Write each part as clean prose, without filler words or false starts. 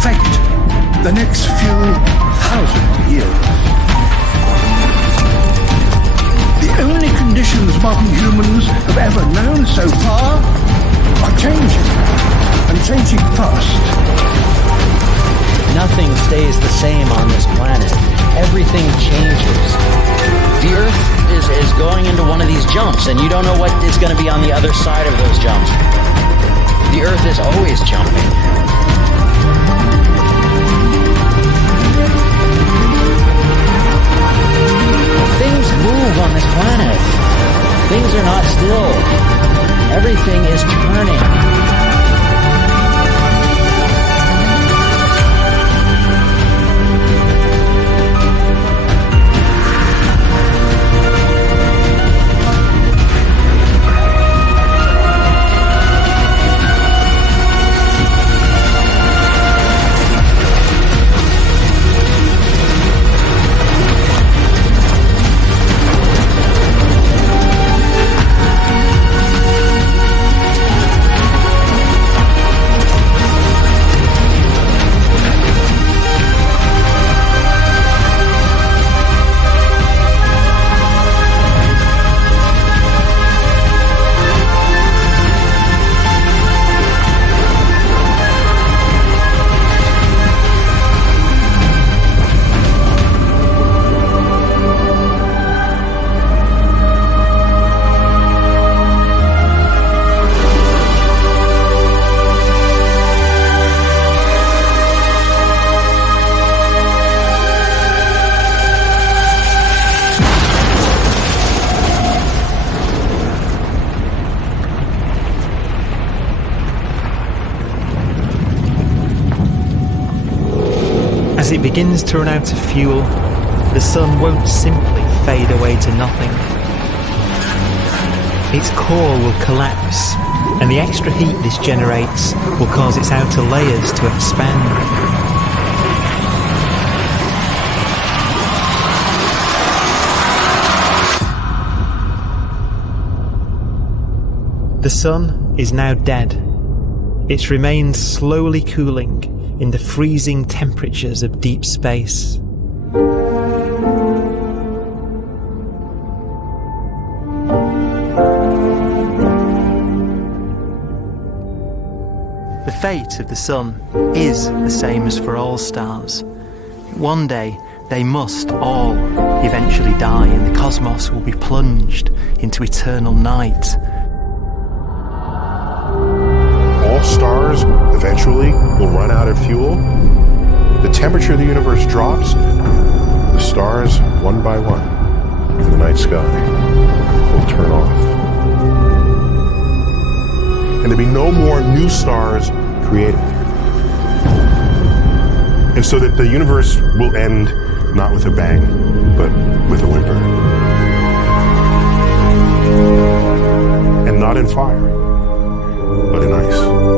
affect the next few thousand years. The only conditions modern humans have ever known so far are changing, and changing fast. Nothing stays the same on this planet. Everything changes. The Earth is going into one of these jumps, and you don't know what is going to be on the other side of those jumps. The Earth is always jumping. Things move on this planet. Things are not still. Everything is turning. As it begins to run out of fuel, the sun won't simply fade away to nothing. Its core will collapse, and the extra heat this generates will cause its outer layers to expand. The sun is now dead. Its remains slowly cooling in the freezing temperatures of deep space. The fate of the sun is the same as for all stars. One day they must all eventually die, and the cosmos will be plunged into eternal night. All stars eventually will run out of fuel. The temperature of the universe drops. The stars, one by one, in the night sky, will turn off. And there'll be no more new stars created. And so that the universe will end not with a bang, but with a whimper. And not in fire, but in ice.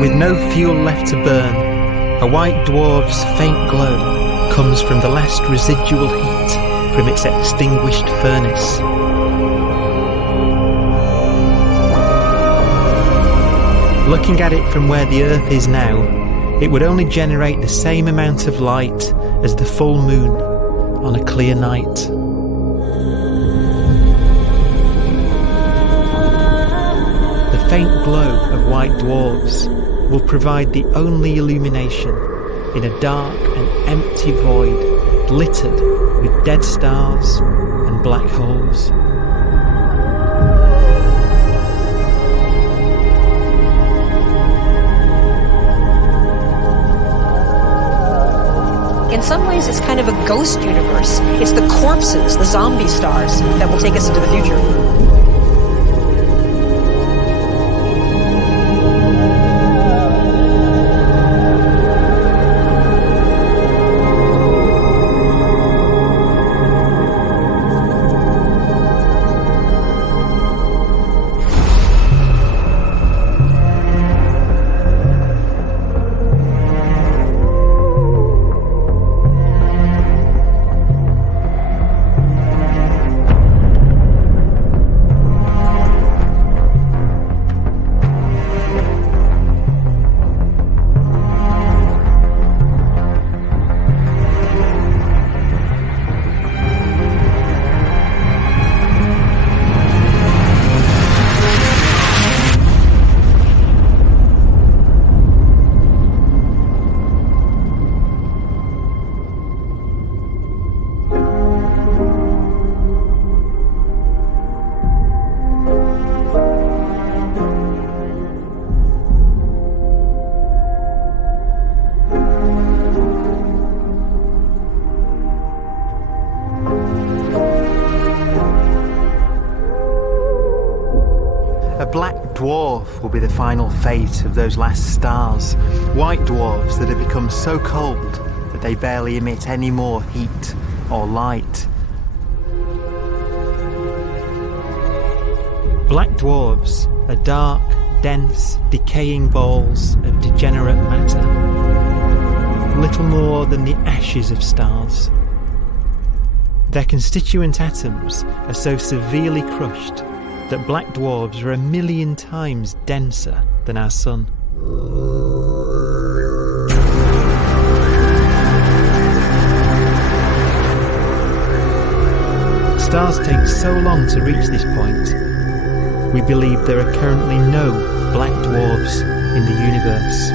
With no fuel left to burn, a white dwarf's faint glow comes from the last residual heat from its extinguished furnace. Looking at it from where the Earth is now, it would only generate the same amount of light as the full moon on a clear night. The faint glow of white dwarfs will provide the only illumination in a dark and empty void littered with dead stars and black holes. In some ways, it's kind of a ghost universe. It's the corpses, the zombie stars, that will take us into the future. A black dwarf will be the final fate of those last stars. White dwarfs that have become so cold that they barely emit any more heat or light. Black dwarfs are dark, dense, decaying balls of degenerate matter, little more than the ashes of stars. Their constituent atoms are so severely crushed that black dwarfs are 1,000,000 times denser than our Sun. Stars take so long to reach this point, we believe there are currently no black dwarfs in the universe.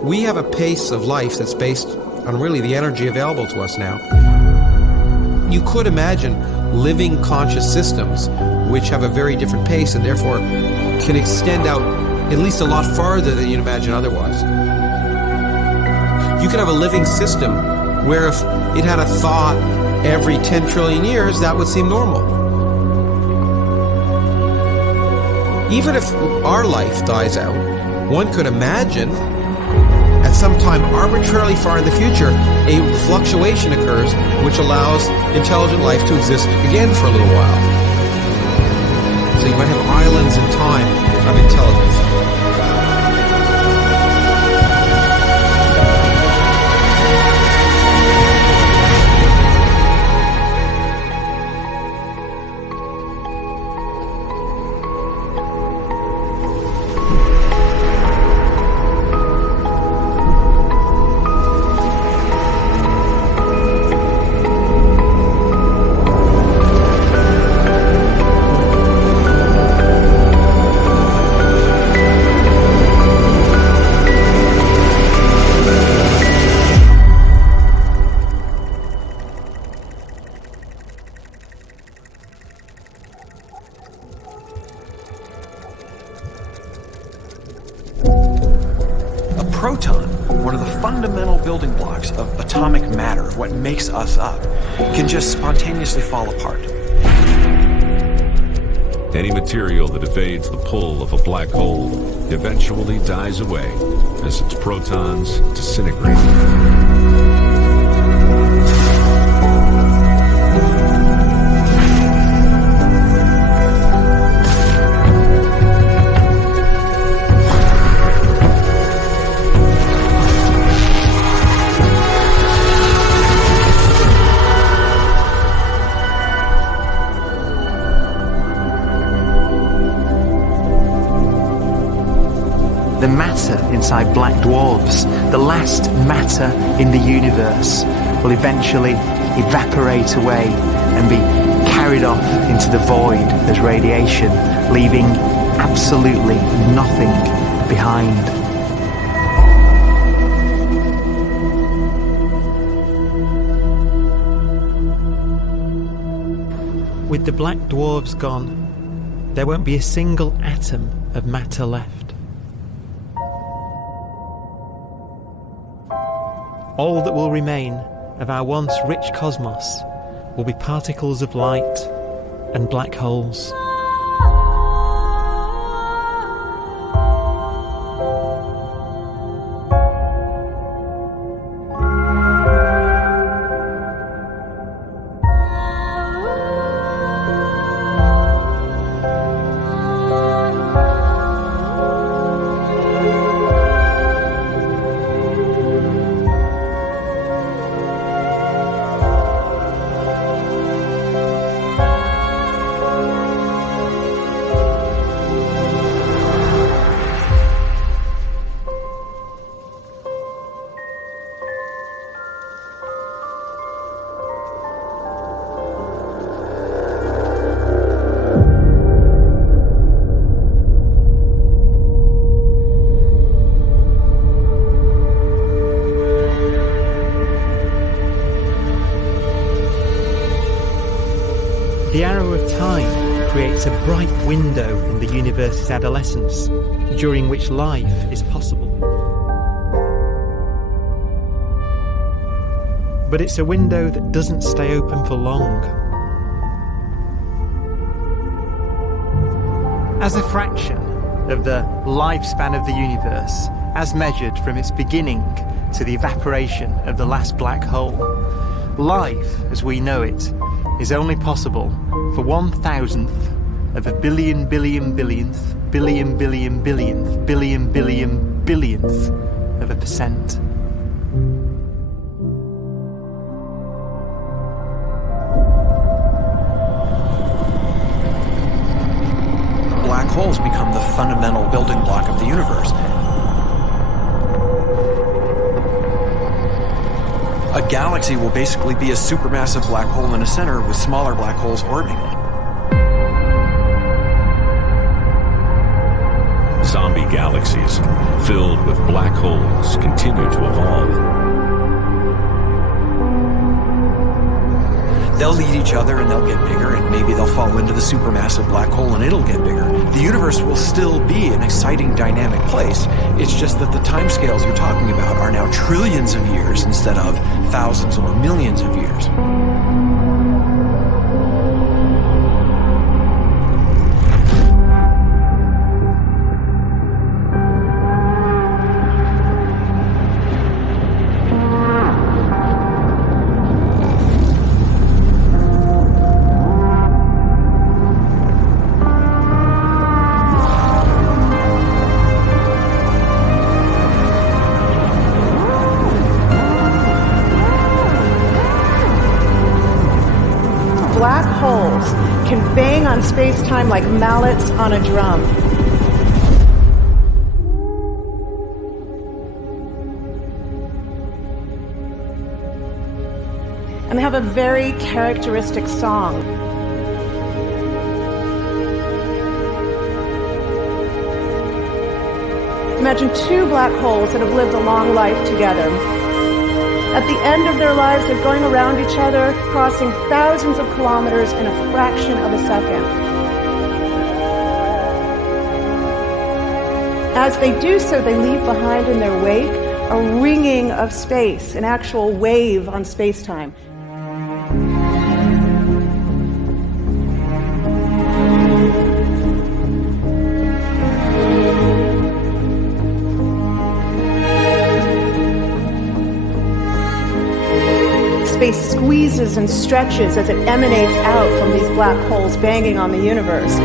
We have a pace of life that's based on really the energy available to us now. You could imagine living conscious systems which have a very different pace and therefore can extend out at least a lot farther than you'd imagine otherwise. You could have a living system where if it had a thought every 10 trillion years, that would seem normal. Even if our life dies out, one could imagine at some time arbitrarily far in the future, a fluctuation occurs which allows intelligent life to exist again for a little while. So you might have islands in time of intelligence. Proton, one of the fundamental building blocks of atomic matter, of what makes us up, can just spontaneously fall apart. Any material that evades the pull of a black hole eventually dies away as its protons disintegrate. The matter inside black dwarfs, the last matter in the universe, will eventually evaporate away and be carried off into the void as radiation, leaving absolutely nothing behind. With the black dwarfs gone, there won't be a single atom of matter left. All that will remain of our once rich cosmos will be particles of light and black holes. arrow of time creates a bright window in the universe's adolescence, during which life is possible. But it's a window that doesn't stay open for long. As a fraction of the lifespan of the universe, as measured from its beginning to the evaporation of the last black hole, life, as we know it, is only possible for 1,000th of a billion billion billionth billion billion billionth billion billion billionth of a percent. Black holes become the fundamental building block of the universe. A galaxy will basically be a supermassive black hole in a center with smaller black holes orbiting it. Zombie galaxies filled with black holes continue to evolve. They'll eat each other and they'll get bigger, and maybe they'll fall into the supermassive black hole and it'll get bigger. The universe will still be an exciting, dynamic place. It's just that the timescales you're talking about are now trillions of years instead of thousands or millions of years. Black holes can bang on space-time like mallets on a drum. And they have a very characteristic song. Imagine two black holes that have lived a long life together. At the end of their lives, they're going around each other, crossing thousands of kilometers in a fraction of a second. As they do so, they leave behind in their wake a ringing of space, an actual wave on space-time. Space squeezes and stretches as it emanates out from these black holes banging on the universe.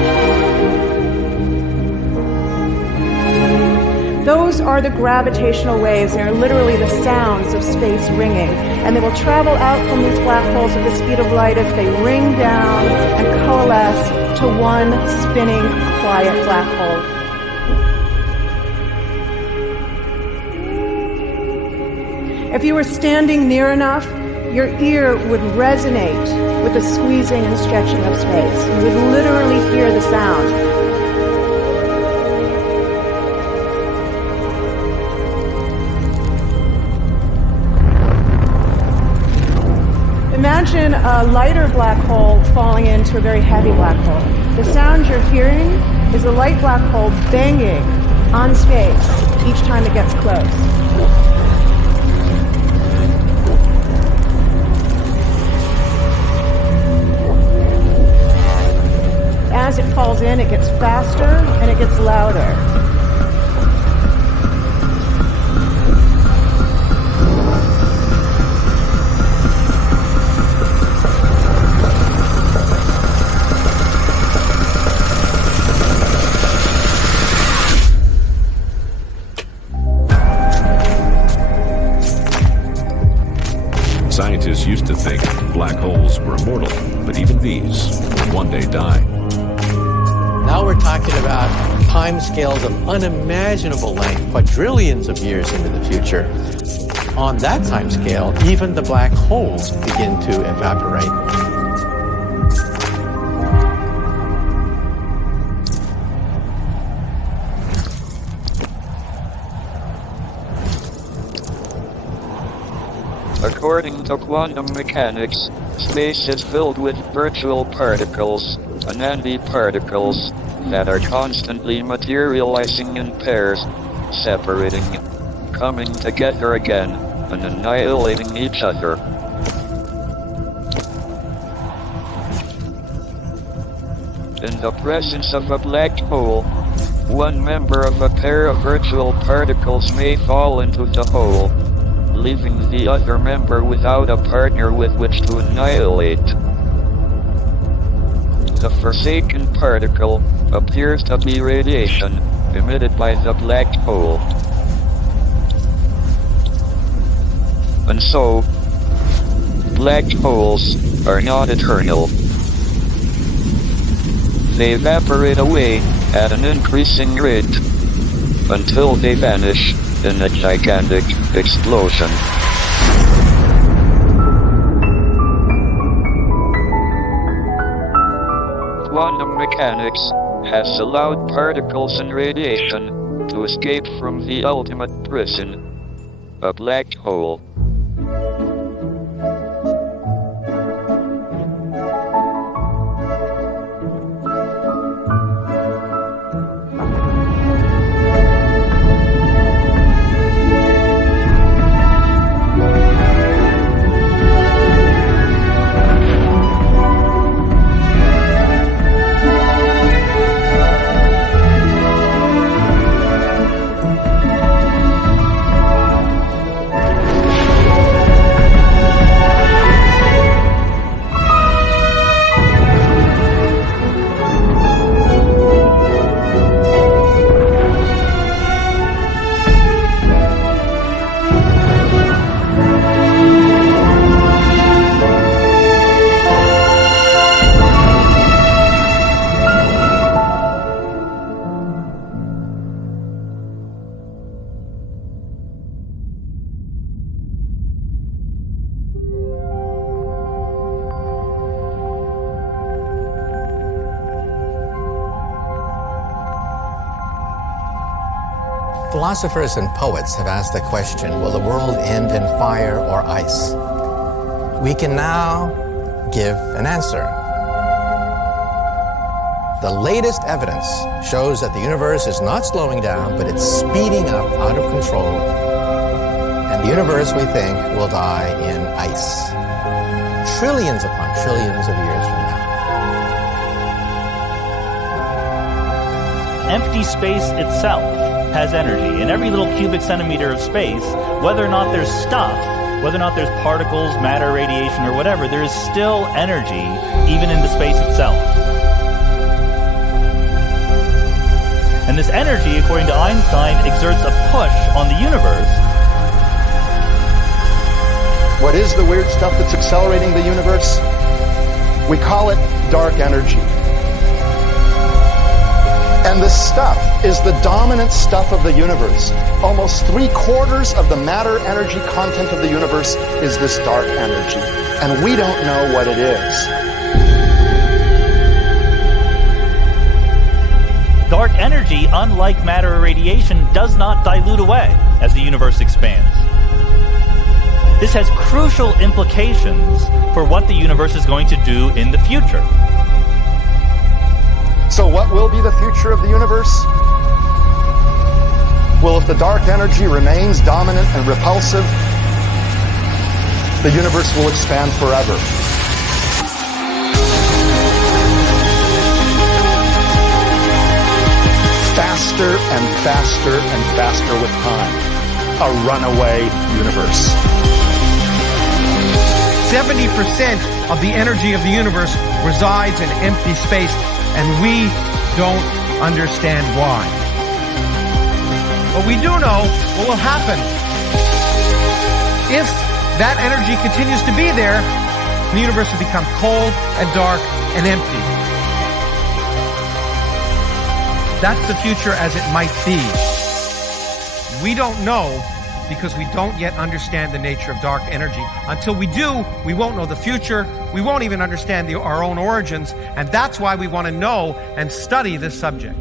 Those are the gravitational waves. They are literally the sounds of space ringing. And they will travel out from these black holes at the speed of light as they ring down and coalesce to one spinning, quiet black hole. If you were standing near enough, your ear would resonate with the squeezing and stretching of space. You would literally hear the sound. Imagine a lighter black hole falling into a very heavy black hole. The sound you're hearing is a light black hole banging on space each time it gets close. As it falls in, it gets faster and it gets louder. Scientists used to think black holes were immortal, but even these will one day die. Now we're talking about timescales of unimaginable length, quadrillions of years into the future. On that timescale, even the black holes begin to evaporate. According to quantum mechanics, space is filled with virtual particles, antiparticles, that are constantly materializing in pairs, separating, coming together again, and annihilating each other. In the presence of a black hole, one member of a pair of virtual particles may fall into the hole, leaving the other member without a partner with which to annihilate. The forsaken particle appears to be radiation emitted by the black hole. And so, black holes are not eternal. They evaporate away at an increasing rate until they vanish in a gigantic explosion. Quantum mechanics has allowed particles and radiation to escape from the ultimate prison, a black hole. Philosophers and poets have asked the question, will the world end in fire or ice? We can now give an answer. The latest evidence shows that the universe is not slowing down, but it's speeding up out of control. And the universe, we think, will die in ice. Trillions upon trillions of years from now. Empty space itself has energy. In every little cubic centimeter of space, whether or not there's stuff, whether or not there's particles, matter, radiation, or whatever, there is still energy, even in the space itself. And this energy, according to Einstein, exerts a push on the universe. What is the weird stuff that's accelerating the universe? We call it dark energy. And this stuff is the dominant stuff of the universe. Almost 3/4 of the matter-energy content of the universe is this dark energy. And we don't know what it is. Dark energy, unlike matter or radiation, does not dilute away as the universe expands. This has crucial implications for what the universe is going to do in the future. So what will be the future of the universe? Well, if the dark energy remains dominant and repulsive, the universe will expand forever. Faster and faster and faster with time. A runaway universe. 70% of the energy of the universe resides in empty space, and we don't understand why. But we do know what will happen. If that energy continues to be there, the universe will become cold and dark and empty. That's the future as it might be. We don't know because we don't yet understand the nature of dark energy. Until we do, we won't know the future. We won't even understand our own origins. And that's why we want to know and study this subject.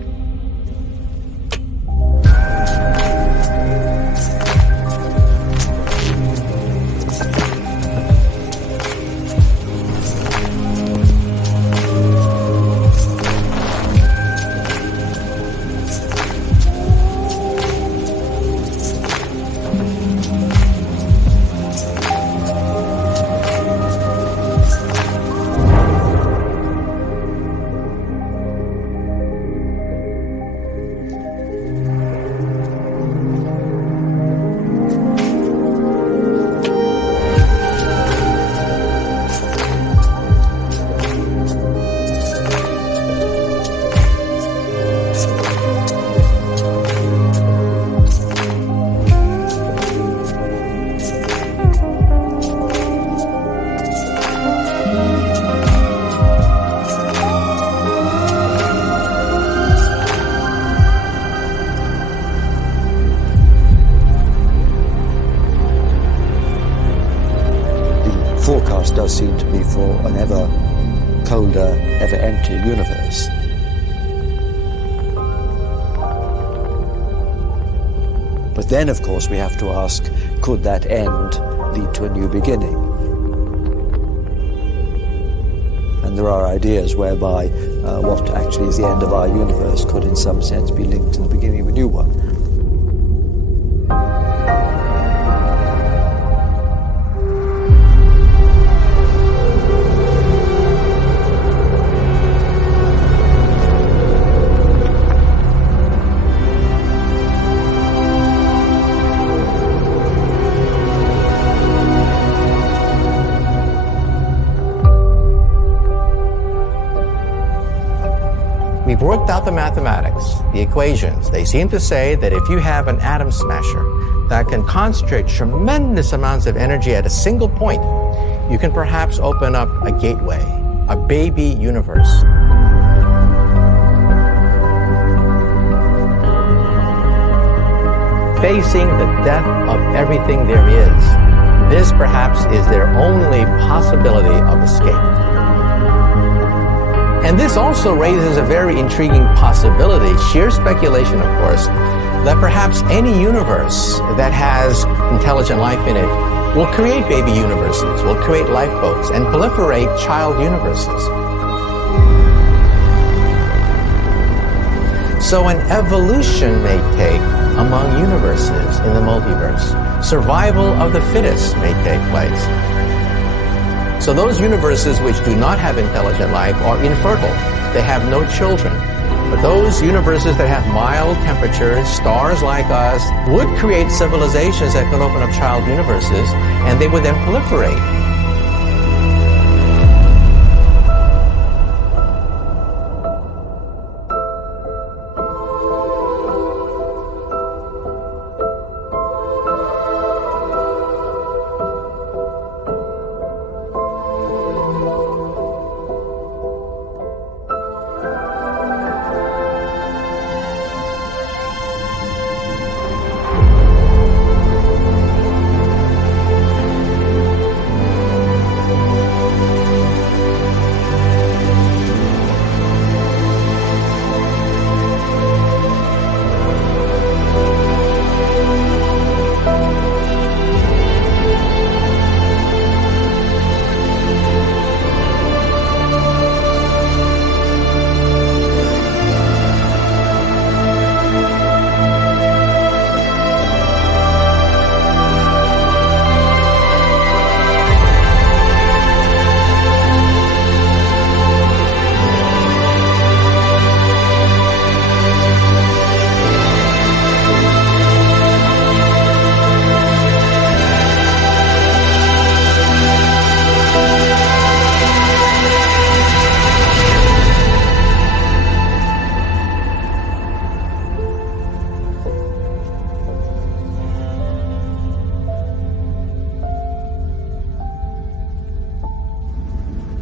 seem to be for an ever colder, ever emptier universe. But then, of course, we have to ask, could that end lead to a new beginning? And there are ideas whereby what actually is the end of our universe could in some sense be linked to the beginning of a new one. We've worked out the mathematics, the equations. They seem to say that if you have an atom smasher that can concentrate tremendous amounts of energy at a single point, you can perhaps open up a gateway, a baby universe. Facing the death of everything there is, this perhaps is their only possibility of escape. And this also raises a very intriguing possibility, sheer speculation of course, that perhaps any universe that has intelligent life in it will create baby universes, will create lifeboats, and proliferate child universes. So an evolution may take among universes in the multiverse. Survival of the fittest may take place. So those universes which do not have intelligent life are infertile. They have no children. But those universes that have mild temperatures, stars like us, would create civilizations that could open up child universes, and they would then proliferate.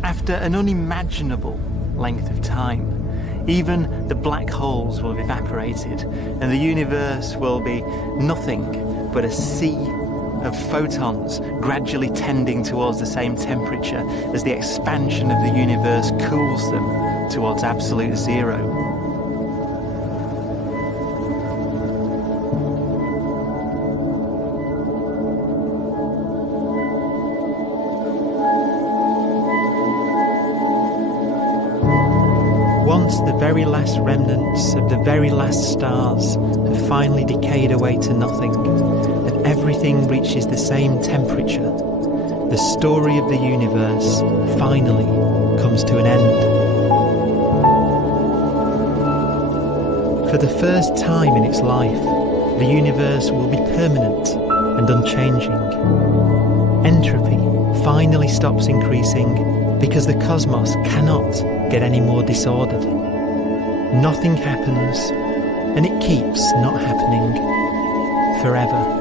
After an unimaginable length of time, even the black holes will have evaporated, and the universe will be nothing but a sea of photons gradually tending towards the same temperature as the expansion of the universe cools them towards absolute zero. Once the very last remnants of the very last stars have finally decayed away to nothing, and everything reaches the same temperature, the story of the universe finally comes to an end. For the first time in its life, the universe will be permanent and unchanging. Entropy finally stops increasing because the cosmos cannot get any more disordered. Nothing happens, and it keeps not happening forever.